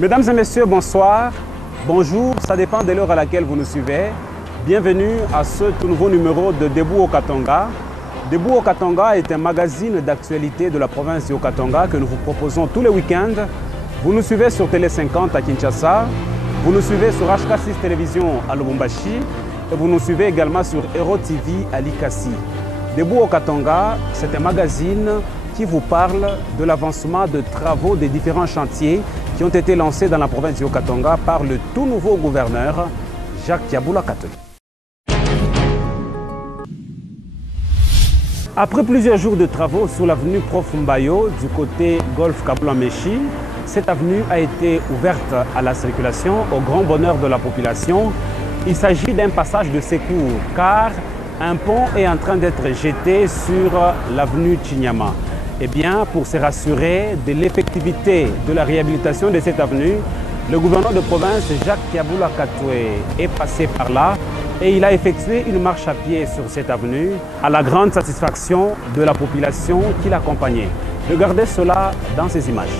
Mesdames et messieurs, bonsoir. Bonjour, ça dépend de l'heure à laquelle vous nous suivez. Bienvenue à ce tout nouveau numéro de Debout au Katanga. Debout au Katanga est un magazine d'actualité de la province du Haut-Katanga que nous vous proposons tous les week-ends. Vous nous suivez sur Télé 50 à Kinshasa, vous nous suivez sur HK6 Télévision à Lubumbashi et vous nous suivez également sur Hero TV à Likasi. Debout au Katanga, c'est un magazine qui vous parle de l'avancement de travaux des différents chantiers qui ont été lancés dans la province du Haut-Katanga par le tout nouveau gouverneur Jacques Yabula Kato. Après plusieurs jours de travaux sur l'avenue Prof Mbayo du côté Golf Kabula-Meshi, cette avenue a été ouverte à la circulation au grand bonheur de la population. Il s'agit d'un passage de secours car un pont est en train d'être jeté sur l'avenue Chinyama. Eh bien, pour se rassurer de l'effectivité de la réhabilitation de cette avenue, le gouverneur de province Jacques Yabula Kato est passé par là et il a effectué une marche à pied sur cette avenue à la grande satisfaction de la population qui l'accompagnait. Regardez cela dans ces images.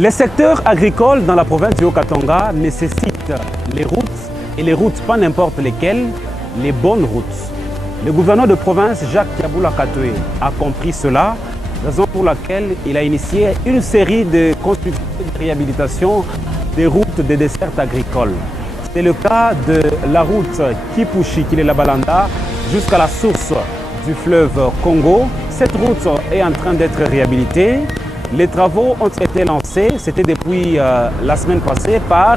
Les secteurs agricoles dans la province du Haut-Katanga nécessitent les routes, et les routes pas n'importe lesquelles, les bonnes routes. Le gouverneur de province Jacques Yabula Kato a compris cela, raison pour laquelle il a initié une série de constructions et de réhabilitation des routes des dessertes agricoles. C'est le cas de la route Kipushi-Kilela-Balanda jusqu'à la source du fleuve Congo. Cette route est en train d'être réhabilitée. Les travaux ont été lancés, c'était depuis la semaine passée, par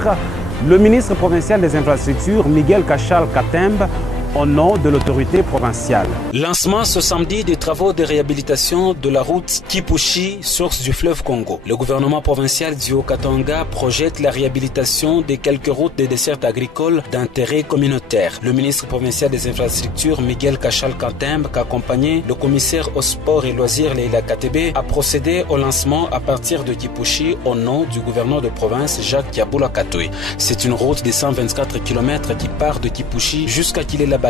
le ministre provincial des infrastructures, Miguel Kachal Katembe, au nom de l'autorité provinciale. Lancement ce samedi des travaux de réhabilitation de la route Kipushi, source du fleuve Congo. Le gouvernement provincial du Haut-Katanga projette la réhabilitation de quelques routes de dessertes agricoles d'intérêt communautaire. Le ministre provincial des infrastructures, Miguel Kachal Katembe, accompagné le commissaire au sport et loisirs, Leila Katebe, a procédé au lancement à partir de Kipushi au nom du gouverneur de province, Jacques Yabula Kato. C'est une route de 124 km qui part de Kipushi jusqu'à Kilela-Balanda,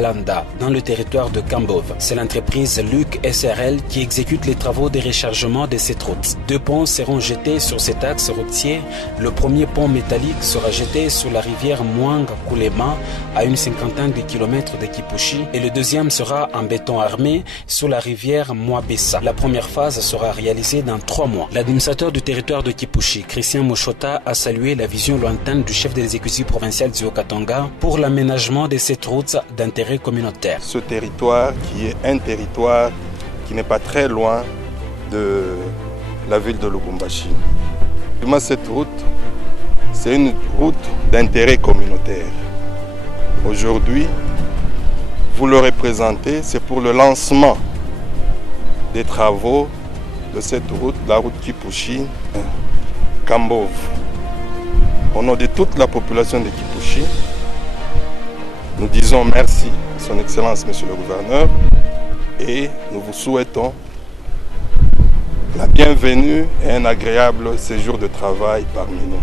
dans le territoire de Kambov. C'est l'entreprise Luc SRL qui exécute les travaux de rechargement de cette route. 2 ponts seront jetés sur cet axe routier. Le premier pont métallique sera jeté sur la rivière Mwanga-Kulema à une cinquantaine de kilomètres de Kipushi et le deuxième sera en béton armé sur la rivière Mwabessa. La première phase sera réalisée dans 3 mois. L'administrateur du territoire de Kipushi, Christian Moshota, a salué la vision lointaine du chef de l'exécutif provincial du Haut-Katanga pour l'aménagement de cette route d'intérêt communautaire. Ce territoire qui est un territoire qui n'est pas très loin de la ville de Lubumbashi. Cette route, c'est une route d'intérêt communautaire. Aujourd'hui, vous le représentez, c'est pour le lancement des travaux de cette route, la route Kipushi-Kambov. Au nom de toute la population de Kipushi, nous disons merci à son Excellence, Monsieur le Gouverneur, et nous vous souhaitons la bienvenue et un agréable séjour de travail parmi nous.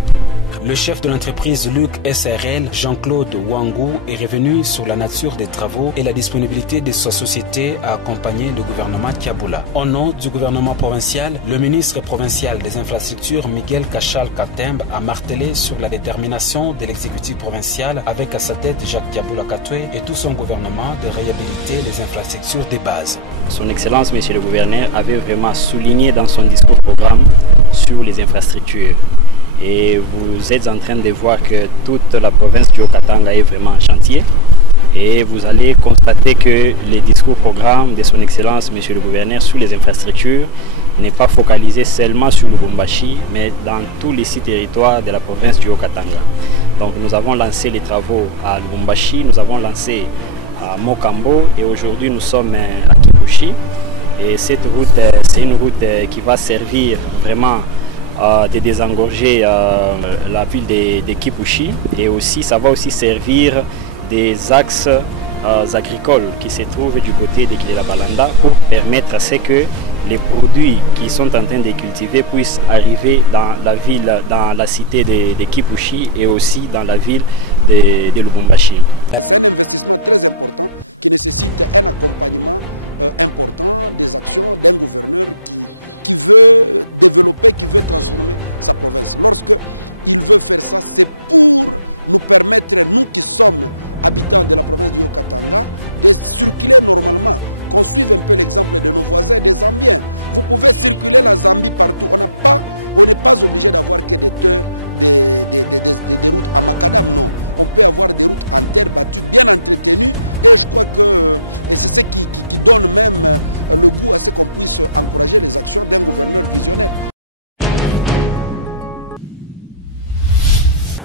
Le chef de l'entreprise Luc SRL, Jean-Claude Wangou, est revenu sur la nature des travaux et la disponibilité de sa société à accompagner le gouvernement Kiaboula. Au nom du gouvernement provincial, le ministre provincial des infrastructures, Miguel Kachal Katembe, a martelé sur la détermination de l'exécutif provincial avec à sa tête Jacques Kiaboula Katoué et tout son gouvernement de réhabiliter les infrastructures de base. Son Excellence, Monsieur le Gouverneur, avait vraiment souligné dans son discours programme sur les infrastructures. Et vous êtes en train de voir que toute la province du Haut-Katanga est vraiment en chantier. Et vous allez constater que les discours programmes de son Excellence, Monsieur le Gouverneur, sur les infrastructures n'est pas focalisé seulement sur Lubumbashi, mais dans tous les 6 territoires de la province du Haut-Katanga. Donc nous avons lancé les travaux à Lubumbashi, nous avons lancé à Mokambo et aujourd'hui nous sommes à Kipushi. Et cette route, c'est une route qui va servir vraiment de désengorger la ville de Kipushi et aussi ça va aussi servir des axes agricoles qui se trouvent du côté de Kilela Balanda pour permettre à ce que les produits qui sont en train de cultiver puissent arriver dans la ville, dans la cité de Kipushi et aussi dans la ville de Lubumbashi.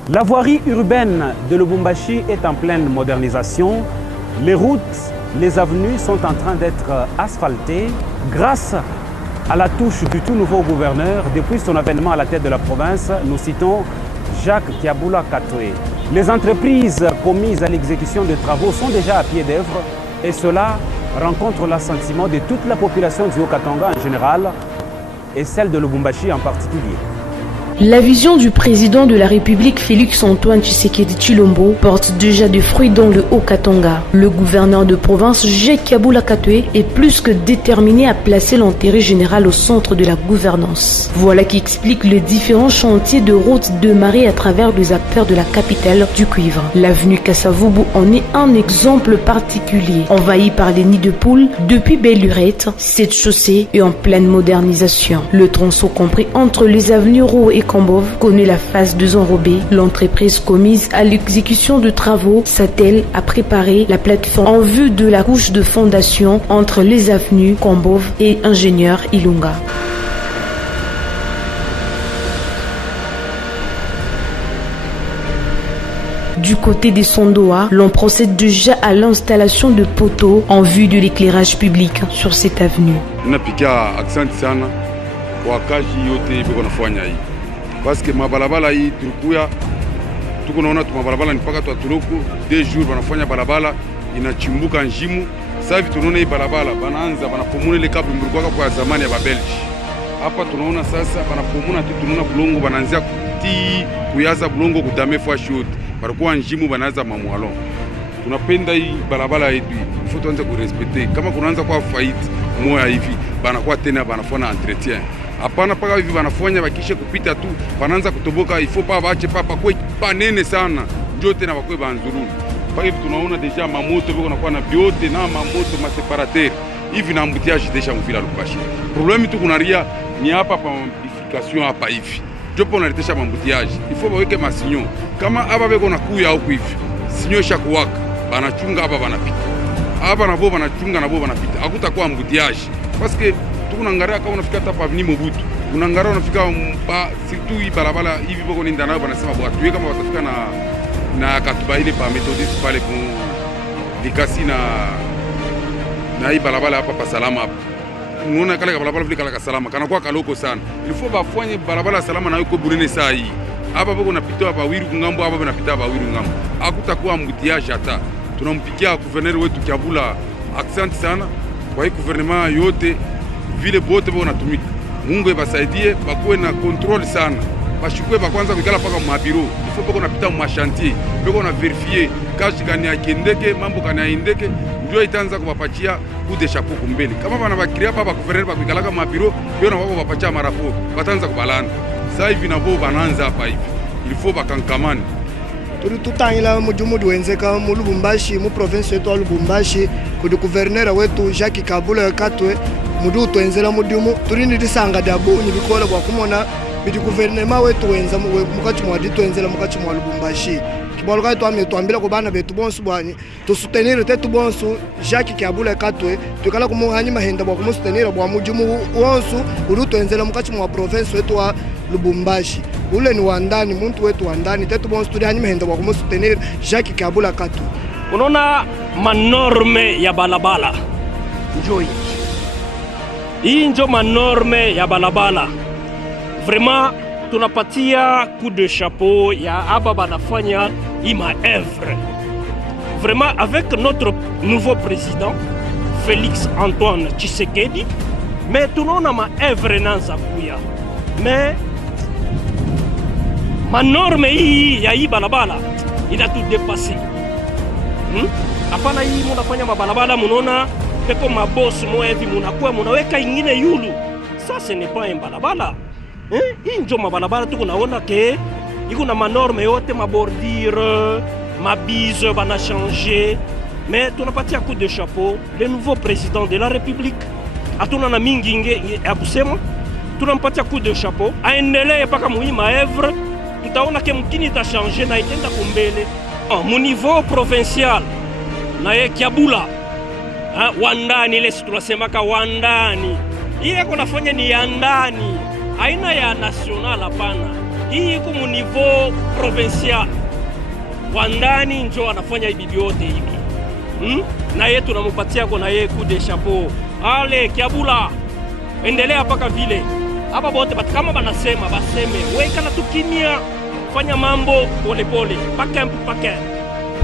La voirie urbaine de Lubumbashi est en pleine modernisation. Les routes, les avenues sont en train d'être asphaltées grâce à la touche du tout nouveau gouverneur. Depuis son avènement à la tête de la province, nous citons Jacques Kiaboula Katoué. Les entreprises commises à l'exécution de travaux sont déjà à pied d'œuvre et cela rencontre l'assentiment de toute la population du Haut-Katanga en général et celle de Lubumbashi en particulier. La vision du président de la République Félix-Antoine Tshisekedi Tshilombo porte déjà des fruits dans le Haut-Katanga. Le gouverneur de province, Jacques Kiaboula Katoué, est plus que déterminé à placer l'intérêt général au centre de la gouvernance. Voilà qui explique les différents chantiers de routes démarrés à travers les acteurs de la capitale du cuivre. L'avenue Kassavubu en est un exemple particulier. Envahie par les nids de poules depuis Belle-Lurette, cette chaussée est en pleine modernisation. Le tronçon compris entre les avenues Roux et Kambov connaît la phase de enrobée. L'entreprise commise à l'exécution de travaux s'attelle à préparer la plateforme en vue de la couche de fondation entre les avenues Kambov et Ingénieur Ilunga. Du côté des Sondoa, l'on procède déjà à l'installation de poteaux en vue de l'éclairage public sur cette avenue. Parce que mabalabala hii tulikuya tuko naona tumabalabala ni paka tu atuloko 2 jours banafanya balabala inachimbuka njimu. Sasa hivi tunaona hii balabala banaanza banapomuna ile kabla mlikuwa kwa zamani ya Babelgi. Hapa tunaona sasa banapomuna tu tunaona bulongo banaanzia kuti kuyaza bulongo kutamefa shoot. Barikuwa njimu banaanza mamwalo. Tunapenda hii balabala yetu. Faut tuanze kurespecter. Kama kunaanza kwa fight moya hivi banakuwa tena banafanya entretien. Hapana paka hivi wanafanya bakishe kupita tu wanaanza kutoboka ifo pa bache papa kwa panene sana ndio tena bakwe banzuru. Paka hivi tunaona deja mamoto biko nakuwa na biote na mamoto ma separateur hivi na embouteillage deja mvila Lubumbashi. Problème tu kunaria ni hapa pa amplification hapa hivi. Ndio pona letesha embouteillage. Ifo baweke masinyo. Kama hapa biko nakuya au hivi. Sinyo shakuwaka banachunga hapa banapita. Hapa nabo banachunga nabo banapita. Hakutakuwa embouteillage parce que tukunangaria kama unafika hata pa Avenue Mobutu unangaria unafika pa surtout hii barabara hivi boko nenda nayo banasema bwana tuwe kama watafika na Katuba ile pa Methodist pale ku Likasi na hii barabara hapa pa Salama hapa unaona kale barabara vile kala Salama kana kwa kaloko sana il faut bafanye barabara Salama na yuko Burene saa hii hapa boko napita hapa Wiru ngambo hapa banapita hapa Wiru ngambo hakutakuwa mbutiaje hata tunampikia gouverneur wetu Kiaboula accent sana kwa hii gouvernement yote vile bote bako natumika Mungu ebasaidie bakuwe na control sana. Bashukwe bakwanza kukala paka mu mabiro. Ifo pako napita mu chantier. Pako na verifier kazi gani yakendeke, mambo gani yaendeke, ndio itaanza kubapachia coup de chapeau kumbele. Kama bana bakria baba gouverneur bakuikalaka mu mabiro, ndio na wako bapachia marapo. Batanza kubalana. Sasa hivi nabo bananza hapa hivi. Il faut bakankamani. Turi tutangila mujumudu wenzeka mu Lubumbashi mu province yetu ya Lubumbashi kudi gouverneur wetu Jacques Kabula Katwe mudu twenzela mudimu turi ndisanga dabo nibikola kwa kumona bidi gouvernement wetu wenza mukati mwa ditwenzela mukati mwa Lubumbashi kiboloka twame twambila ko bana betu bonsu bwani to soutenir tetu bonsu Jacques Kabula Katwe tukala kumuhanya mahenda bwa kumusoutenir bwa mudimu wonsu uru twenzela mukati mwa province wetu wa Lubumbashi ule ni wandani muntu wetu wandani tetu bonsu turi hanya mahenda bwa kumusoutenir Jacques Kabula Katwe. Unaona manorme ya balabala njoi hii njo manorme ya balabala. Vraiment tunapatia coup de chapeau ya aba banafanya ima œuvre. Vraiment avec notre nouveau président Félix Antoine Tshisekedi, mais tunaona ma œuvre nanza kuya. Mais manorme hii ya hii balabala ina tout dépassé. Hapana hii munafanya mabalabala munaona peko mabosi mo hivi munakuwa munaweka ingine yulu. Ça ce n'est pas un balabala. Hii njo mabalabala tuko naona ke iko na manorme yote mabordure, mabise bana changer. Mais tunapatia coup de chapeau le nouveau président de la République. Atuna na mingi nge ya kusema tunampatia coup de chapeau. Aendelee paka muhima œuvre. Mtaona ke mkini ta changer na itenda kumbele. Mu niveau provincial na ye Kiabula wandani ile tunasemaka wandani hii kunafanya ni ya ndani aina ya national hapana hii iko mu niveau provincial wandani njo anafanya hivi yote hivi na yeye tunampatia kwa na yeye coup de chapeau ale Kiabula endelea paka vile hapa bote kama banasema baseme wewe kana tukimia fanya mambo pole pole paka mpaka.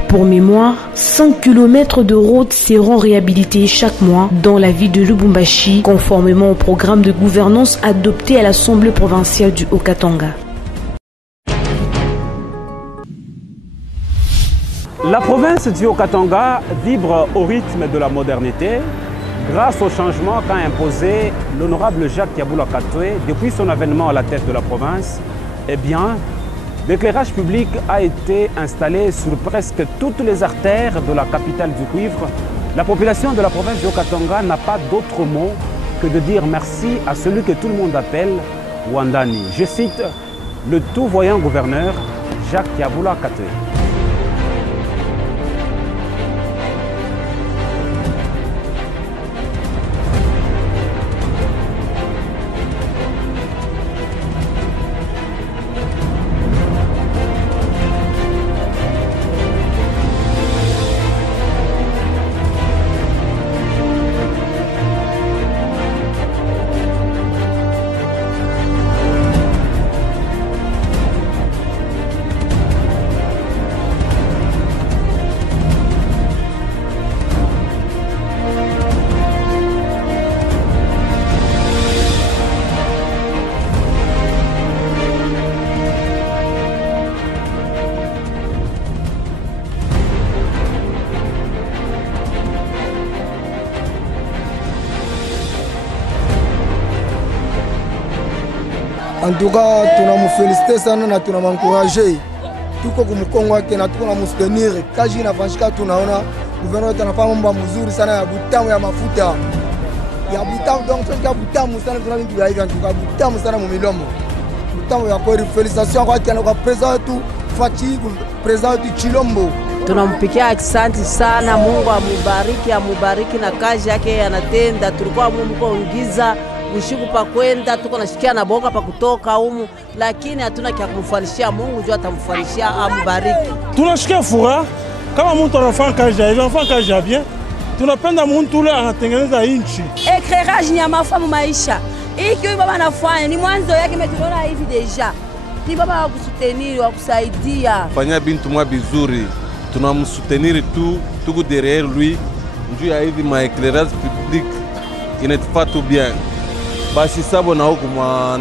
Pour mémoire, 5 km de routes seront réhabilités chaque mois dans la ville de Lubumbashi, conformément au programme de gouvernance adopté à l'Assemblée provinciale du Haut-Katanga. La province du Haut-Katanga vibre au rythme de la modernité grâce au changement qu'a imposé l'honorable Jacques Kabula Katwe depuis son avènement à la tête de la province. Eh bien, l'éclairage public a été installé sur presque toutes les artères de la capitale du cuivre. La population de la province du Haut-Katanga n'a pas d'autre mot que de dire merci à celui que tout le monde appelle Wandani. Je cite le tout voyant gouverneur Jacques Kabula Katwe. En tout cas, tunamfelicite sana na tunamwencourager. Tuko kumkongo wake na tuko namusoutenir. Kaji inafanyika tunaona gouvernement anafanya mambo mzuri sana ya butamu ya mafuta. Ya butamu donc tunataka butamu sana tunataka ndio hivi antuka butamu sana mumilomo. Butamu ya kwa felicitation kwa president tu Fati president Chilombo. Tunampikia asante sana, Mungu amubariki na kazi yake anatenda. Tulikuwa Mungu ongiza ushiku pa kwenda tuko nashikia na boka pa kutoka humu, lakini hatuna kia kumfanishia. Mungu ndio atamfanishia, amubariki. Tunashikia furaha kama mtu anafanya kazi hivi, anafanya kazi bien. Tunapenda mtu yule anatengeneza nchi. Éclairage ni mafamu maisha. Hiki baba anafanya ni mwanzo yake, tumeona hivi deja. Ni baba wa kusutenir, wa kusaidia. Fanya bintu mwa bizuri. Tunamsutenir tu, tuko derrière lui. Ndio hivi ma éclairage public inatufaa tu bien. basi sabo na huku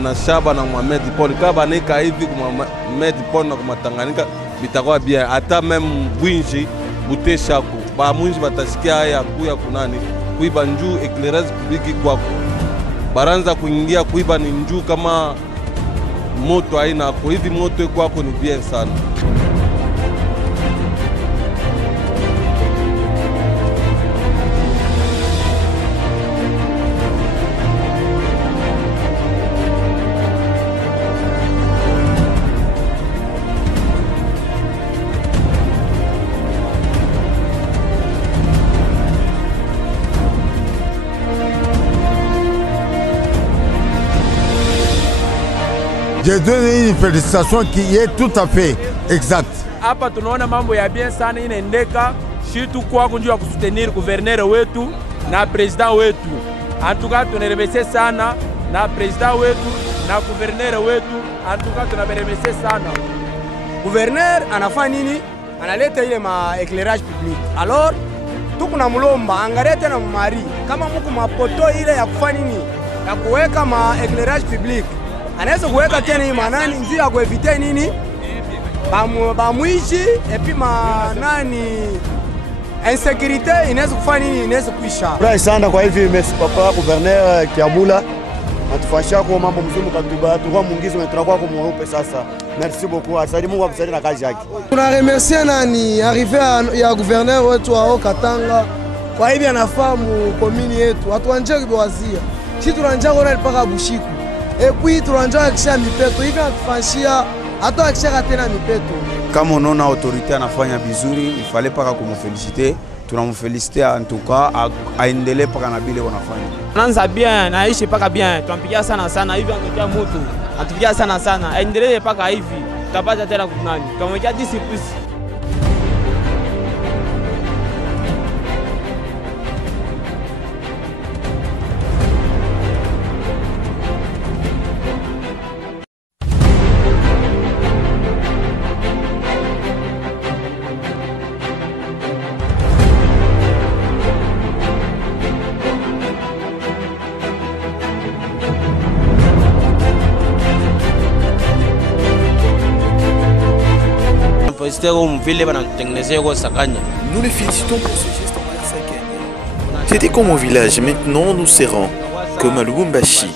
na shaba na mwa Medipol kaba nika hivi kuma Medipol na kuma Tanganyika bitakuwa bien hata même bwinji buteshaku ba mwinji batasikia haya kuya kunani kuiba njuu éclairage public kwako baranza kuingia kuiba ni njuu kama moto haina kwa hivi moto kwako ni bien sana. Je donne une félicitation qui est tout à fait exacte. Hapa tunaona mambo ya bien sana inaendeka shitu kwa kunjua kusutenir gouverneur wetu na president wetu. Antuka tunaremercie sana na president wetu na gouverneur wetu. Antuka tunaremercie sana. Gouverneur anafanya nini? Analeta ile ma éclairage public. Alors tukuna mulomba angarete na mari kama mko mapoto ile ya kufanya nini? Ya kuweka ma éclairage public. Anaweza kuweka tena hii manani njia ya kuevite nini bamwishi epi manani insécurité inaweza kufanya nini inaweza kuisha. Furahi sana kwa hivi papa gouverneur Kiabula atufashia kwa mambo mzuri katuba tukua mungizo tunakuwa kwa mweupe sasa. Merci beaucoup. Asante Mungu akusaidie na kazi yake. Tuna remercier nani arrivée ya gouverneur wetu wa Katanga kwa hivi anafahamu komini yetu. Atuanje kiwazia. Sisi tunanja kuona mpaka Bushiku. Et puis tunanja akisha mipeto hivi atufashia hata akisha tena mipeto. Kama unaona autorité anafanya vizuri, ifale paka kumfeliciter. Tunamfeliciter en tout cas aendelee paka na bile wanafanya. Anaanza bien, naishi paka bien. Tunampigia sana hivi anatokea mtu. Atupigia sana. Aendelee paka hivi. Tutapata tena kunani. Kamwekea discipline. Nous les félicitons pour ce geste envers sa carrière. C'était comme au village, maintenant nous serrons, comme à Lubumbashi.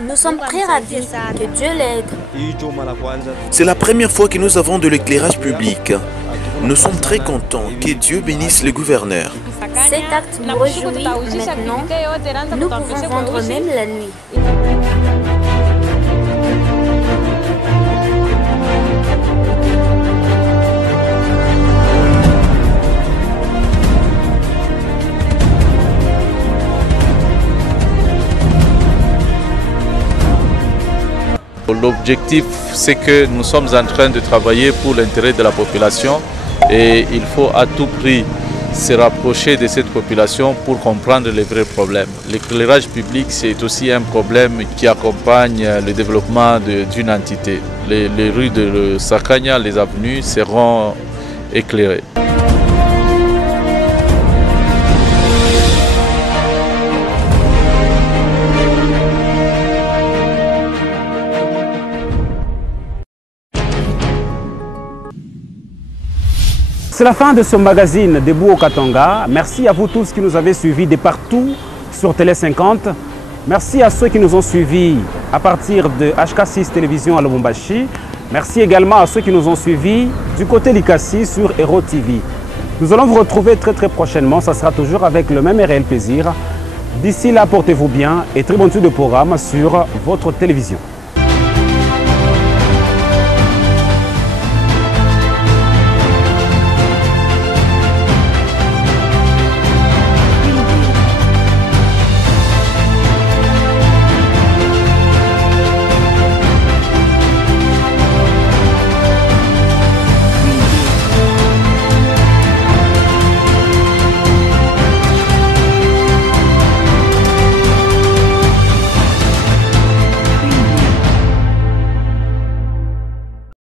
Nous sommes très ravis, que Dieu l'aide. C'est la première fois que nous avons de l'éclairage public. Nous sommes très contents, que Dieu bénisse le gouverneur. Cet acte nous réjouit maintenant. Nous pouvons vendre même la nuit. L'objectif, c'est que nous sommes en train de travailler pour l'intérêt de la population et il faut à tout prix se rapprocher de cette population pour comprendre les vrais problèmes. L'éclairage public, c'est aussi un problème qui accompagne le développement d'une entité. Les rues de Sakanya, les avenues seront éclairées. C'est la fin de ce magazine Debout au Katanga. Merci à vous tous qui nous avez suivis de partout sur Télé 50. Merci à ceux qui nous ont suivis à partir de HK6 Télévision à Lubumbashi. Merci également à ceux qui nous ont suivis du côté Likasi sur Hero TV. Nous allons vous retrouver très prochainement. Ça sera toujours avec le même et réel plaisir. D'ici là, portez-vous bien et très bonne suite de programme sur votre télévision.